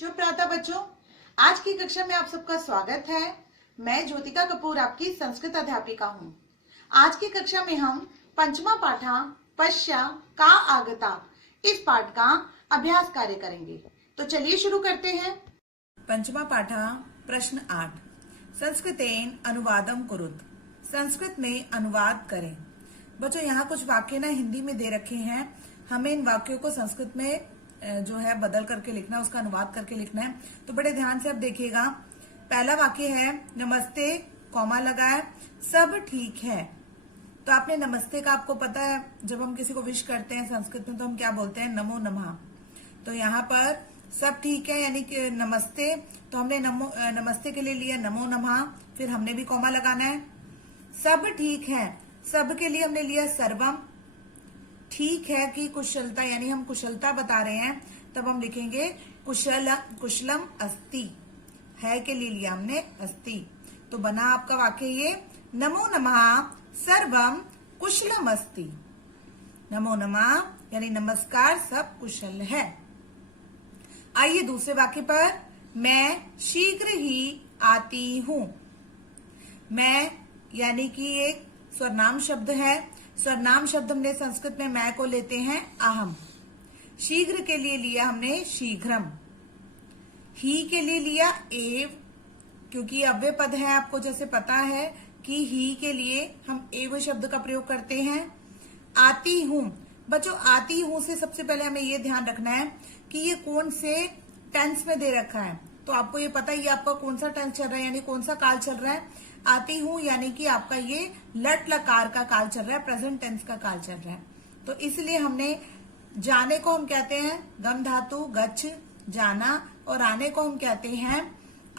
शुभ प्रातः बच्चों। आज की कक्षा में आप सबका स्वागत है। मैं ज्योतिका कपूर आपकी संस्कृत अध्यापिका हूँ। आज की कक्षा में हम पंचमा पाठा पश्या का आगता इस पाठ का अभ्यास कार्य करेंगे। तो चलिए शुरू करते हैं। पंचमा पाठा प्रश्न 8 संस्कृतेन अनुवादम कुरुत। संस्कृत में अनुवाद करें। बच्चों यहाँ कुछ वाक्य ना हिंदी में दे रखे हैं, हमें इन वाक्यों को संस्कृत में जो है बदल करके लिखना है, उसका अनुवाद करके लिखना है। तो बड़े ध्यान से अब देखिएगा। पहला वाक्य है नमस्ते, कॉमा लगा है, सब ठीक है। तो आपने नमस्ते का आपको पता है, जब हम किसी को विश करते हैं संस्कृत में तो हम क्या बोलते हैं, नमो नमः। तो यहाँ पर सब ठीक है यानी कि नमस्ते, तो हमने नमस्ते के लिए लिया नमो नमः, फिर हमने भी कॉमा लगाना है। सब ठीक है, सब के लिए हमने लिया सर्वम। ठीक है कि कुशलता यानी हम कुशलता बता रहे हैं, तब हम लिखेंगे कुशलम अस्ति। है के लिए लिया हमने अस्ति। तो बना आपका वाक्य ये नमो नमः सर्वम कुशलम अस्ति। नमो नमः यानी नमस्कार, सब कुशल है। आइए दूसरे वाक्य पर। मैं शीघ्र ही आती हूँ। मैं यानी कि एक सर्वनाम शब्द है। सर्वनाम शब्द हमने संस्कृत में मैं को लेते हैं अहम। शीघ्र के लिए लिया हमने शीघ्रम। ही के लिए लिया एव, क्योंकि अव्यय पद है, आपको जैसे पता है कि ही के लिए हम एव शब्द का प्रयोग करते हैं। आती हूँ, बच्चों आती हूँ से सबसे पहले हमें ये ध्यान रखना है कि ये कौन से टेंस में दे रखा है। तो आपको ये पता है ये आपका कौन सा टेंस चल रहा है, यानी कौन सा काल चल रहा है। आती हूँ यानी कि आपका ये लट लकार का काल चल रहा है, प्रेजेंट टेंस का काल चल रहा है। तो इसलिए हमने जाने को हम कहते हैं गम धातु गच्छ जाना, और आने को हम कहते हैं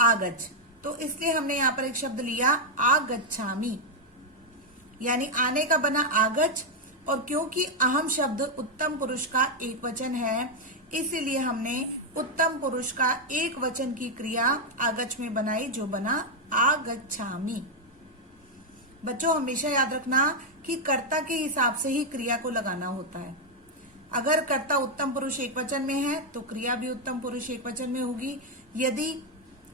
आगच्छ। तो इसलिए हमने यहाँ पर एक शब्द लिया आगच्छामि, यानी आने का बना आगच्छ। और क्योंकि अहम शब्द उत्तम पुरुष का एक वचन है, इसीलिए हमने उत्तम पुरुष का एक वचन की क्रिया आगच्छ में बनाई, जो बना आगच्छामि। बच्चों हमेशा याद रखना कि कर्ता के हिसाब से ही क्रिया को लगाना होता है। अगर कर्ता उत्तम पुरुष एक वचन में है तो क्रिया भी उत्तम पुरुष एक वचन में होगी। यदि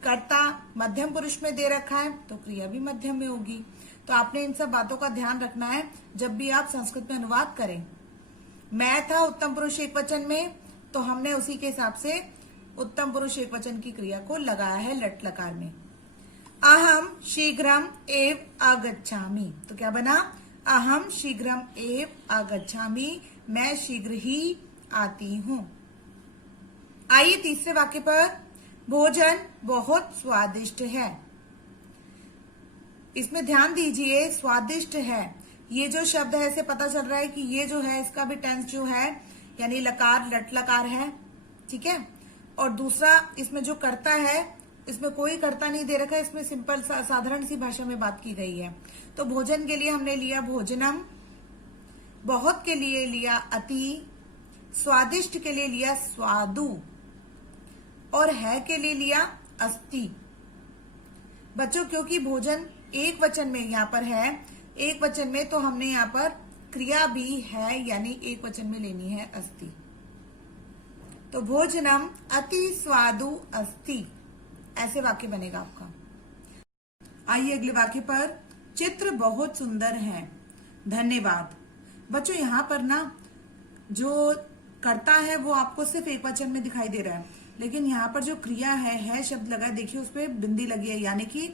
कर्ता मध्यम पुरुष में दे रखा है तो क्रिया भी मध्यम में होगी। तो आपने इन सब बातों का ध्यान रखना है जब भी आप संस्कृत में अनुवाद करें। मैं था उत्तम पुरुष एक वचन में, तो हमने उसी के हिसाब से उत्तम पुरुष एक वचन की क्रिया को लगाया है लट लकार में। अहम शीघ्रम एव आगच्छामि, तो क्या बना, अहम शीघ्रम एव आगच्छामि, मैं शीघ्र ही आती हूँ। आइए तीसरे वाक्य पर। भोजन बहुत स्वादिष्ट है। इसमें ध्यान दीजिए, स्वादिष्ट है, ये जो शब्द है इसे पता चल रहा है कि ये जो है इसका भी टेंस जो है यानी लकार लट लकार है, ठीक है। और दूसरा इसमें जो कर्ता है, इसमें कोई कर्ता नहीं दे रखा है, इसमें सिंपल साधारण सी भाषा में बात की गई है। तो भोजन के लिए हमने लिया भोजनम, बहुत के लिए लिया अति, स्वादिष्ट के लिए लिया स्वादु, और है के लिए लिया अस्ति। बच्चों क्योंकि भोजन एक वचन में यहाँ पर है, एक वचन में, तो हमने यहाँ पर क्रिया भी है यानी एक वचन में लेनी है अस्ति। तो भोजनम अति स्वादु अस्ति, ऐसे वाक्य बनेगा आपका। आइए अगले वाक्य पर। चित्र बहुत सुंदर है, धन्यवाद। बच्चों यहाँ पर ना जो कर्ता है वो आपको सिर्फ एक वचन में दिखाई दे रहा है, लेकिन यहाँ पर जो क्रिया है शब्द लगा, देखिए उस पर बिंदी लगी है, यानी कि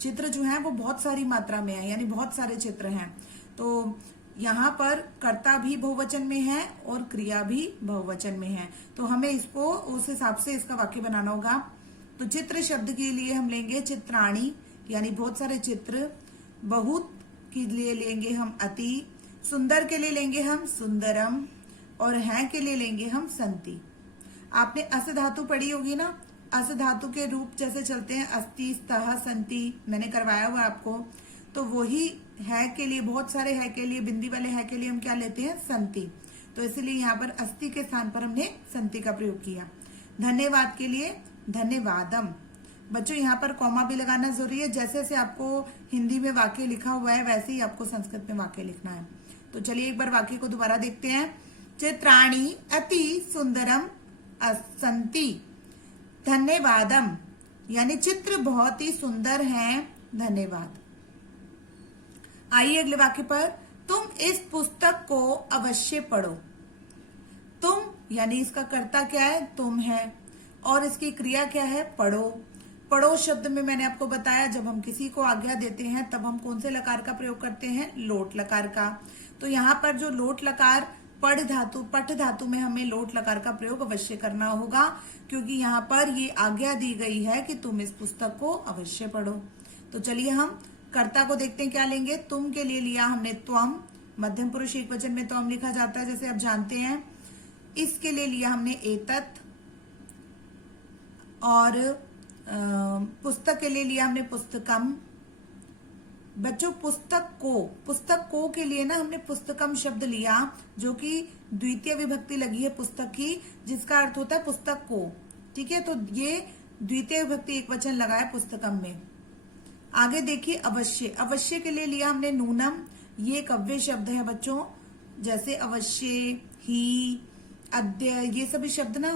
चित्र जो है वो बहुत सारी मात्रा में है, यानी बहुत सारे चित्र हैं। तो यहाँ पर कर्ता भी बहुवचन में है और क्रिया भी बहुवचन में है, तो हमें इसको उस हिसाब से इसका वाक्य बनाना होगा। तो चित्र शब्द के लिए हम लेंगे चित्राणी, यानी बहुत सारे चित्र। बहुत के लिए लेंगे हम अति, सुंदर के लिए लेंगे हम सुंदरम, और हैं के लिए लेंगे हम संति। आपने अस धातु पढ़ी होगी ना, अस धातु के रूप जैसे चलते हैं अस्ति स्तः संति, मैंने करवाया हुआ आपको। तो वही है के लिए, बहुत सारे है के लिए, बिंदी वाले है के लिए हम क्या लेते हैं, संति। तो इसलिए यहाँ पर अस्ति के स्थान पर हमने संति का प्रयोग किया। धन्यवाद के लिए धन्यवादम। बच्चों यहाँ पर कॉमा भी लगाना जरूरी है, जैसे जैसे आपको हिंदी में वाक्य लिखा हुआ है वैसे ही आपको संस्कृत में वाक्य लिखना है। तो चलिए एक बार वाक्य को दोबारा देखते हैं। चित्राणी अति सुंदरम संति। धन्यवादम यानी चित्र बहुत ही सुंदर हैं, धन्यवाद। आइए अगले वाक्य पर, तुम इस पुस्तक को अवश्य पढ़ो। तुम यानी इसका कर्ता क्या है, तुम है, और इसकी क्रिया क्या है, पढ़ो। पढ़ो शब्द में मैंने आपको बताया जब हम किसी को आज्ञा देते हैं तब हम कौन से लकार का प्रयोग करते हैं, लोट लकार का। तो यहाँ पर जो लोट लकार पठ धातु में हमें लोट लकार का प्रयोग अवश्य करना होगा, क्योंकि यहाँ पर ये आज्ञा दी गई है कि तुम इस पुस्तक को अवश्य पढ़ो। तो चलिए हम कर्ता को देखते हैं क्या लेंगे। तुम के लिए लिया हमने त्वम, मध्यम पुरुष एक वचन में त्वम लिखा जाता है जैसे आप जानते हैं। इसके लिए लिया हमने एतत्, और पुस्तक के लिए लिया हमने पुस्तकम। बच्चों पुस्तक को के लिए ना हमने पुस्तकम शब्द लिया, जो कि द्वितीय विभक्ति लगी है पुस्तक की, जिसका अर्थ होता है पुस्तक को। ठीक है, तो ये द्वितीय विभक्ति एक वचन लगा है पुस्तकम में। आगे देखिए अवश्य, अवश्य के लिए लिया हमने नूनम। ये एक अव्यय शब्द है बच्चों, जैसे अवश्य, ही, अद्य, ये सभी शब्द ना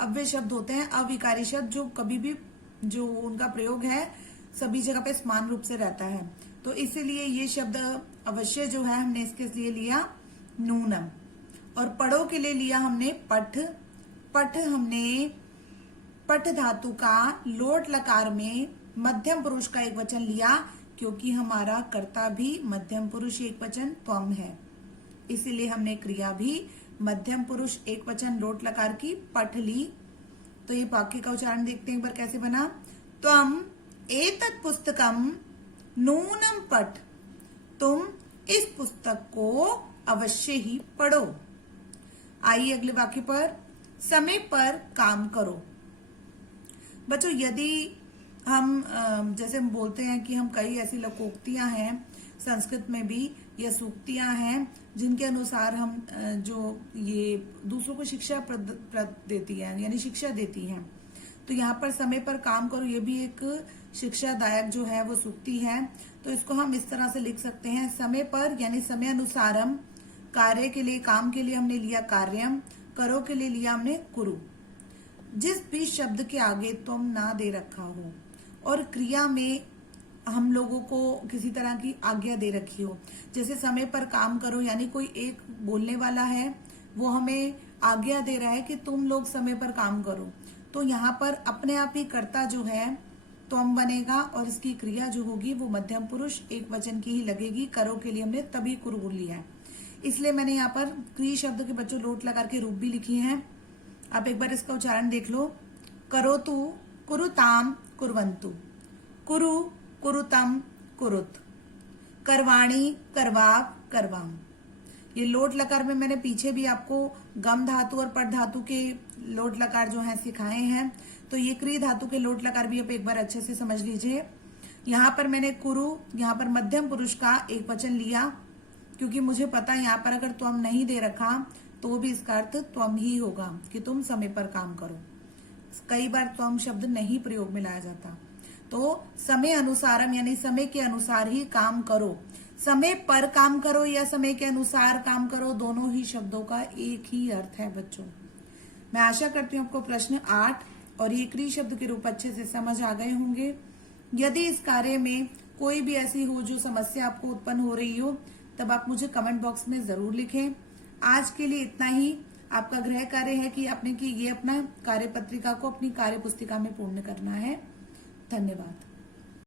अव्यय शब्द होते हैं, अविकारी शब्द, जो कभी भी जो उनका प्रयोग है सभी जगह पे समान रूप से रहता है। तो इसीलिए ये शब्द अवश्य जो है हमने इसके लिए लिया नूनम। और पढ़ो के लिए लिया हमने पठ। पठ हमने पठ धातु का लोट लकार में मध्यम पुरुष का एक वचन लिया, क्योंकि हमारा कर्ता भी मध्यम पुरुष एक वचन त्वम है, इसीलिए हमने क्रिया भी मध्यम पुरुष एक वचन लोट लकार की पठ ली। तो ये वाक्य का उच्चारण देखते हैं एक बार कैसे बना। त्वम एतत् पुस्तकम नूनम पठ, तुम इस पुस्तक को अवश्य ही पढ़ो। आइए अगले वाक्य पर, समय पर काम करो। बच्चों यदि हम जैसे हम बोलते हैं कि हम कई ऐसी लोकोक्तियां हैं संस्कृत में भी, या सूक्तियां हैं जिनके अनुसार हम जो ये दूसरों को शिक्षा देती है, यानी शिक्षा देती हैं। तो यहाँ पर समय पर काम करो, ये भी एक शिक्षादायक जो है वो सूक्ति है। तो इसको हम इस तरह से लिख सकते हैं, समय पर यानी समय अनुसारम, कार्य के लिए काम के लिए हमने लिया कार्यम, करो के लिए लिया हमने कुरु। जिस भी शब्द के आगे तुम ना दे रखा हो और क्रिया में हम लोगों को किसी तरह की आज्ञा दे रखी हो, जैसे समय पर काम करो यानी कोई एक बोलने वाला है वो हमें आज्ञा दे रहा है कि तुम लोग समय पर काम करो, तो यहाँ पर अपने आप ही कर्ता जो है त्वम बनेगा और इसकी क्रिया जो होगी वो मध्यम पुरुष एक वचन की ही लगेगी। करो के लिए हमने तभी कुरु लिया है, इसलिए मैंने यहाँ पर क्रिया शब्द के बच्चों लोट लगा के रूप भी लिखी है। आप एक बार इसका उच्चारण देख लो। करोतु कुरुताम कुर्वन्तु, कुरु कुरुतम कुरुत, करवाणी करवाव करवाम। ये लोट लकार में मैंने पीछे भी आपको गम धातु और पट धातु के लोट लकार जो हैं सिखाए हैं, तो ये क्री धातु के लोट लकार भी आप एक बार अच्छे से समझ लीजिए। यहाँ पर मैंने कुरु, यहाँ पर मध्यम पुरुष का एक वचन लिया, क्योंकि मुझे पता है यहाँ पर अगर त्वम नहीं दे रखा तो भी इसका अर्थ त्वम ही होगा कि तुम समय पर काम करो। कई बार त्वम शब्द नहीं प्रयोग में लाया जाता, तो समय अनुसारम यानी समय के अनुसार ही काम करो। समय पर काम करो या समय के अनुसार काम करो, दोनों ही शब्दों का एक ही अर्थ है बच्चों। मैं आशा करती हूँ आपको प्रश्न 8 और ये क्री शब्द के रूप अच्छे से समझ आ गए होंगे। यदि इस कार्य में कोई भी ऐसी हो जो समस्या आपको उत्पन्न हो रही हो, तब आप मुझे कमेंट बॉक्स में जरूर लिखें। आज के लिए इतना ही। आपका गृह कार्य है कि आपने ये अपना कार्य पत्रिका को अपनी कार्य पुस्तिका में पूर्ण करना है। धन्यवाद।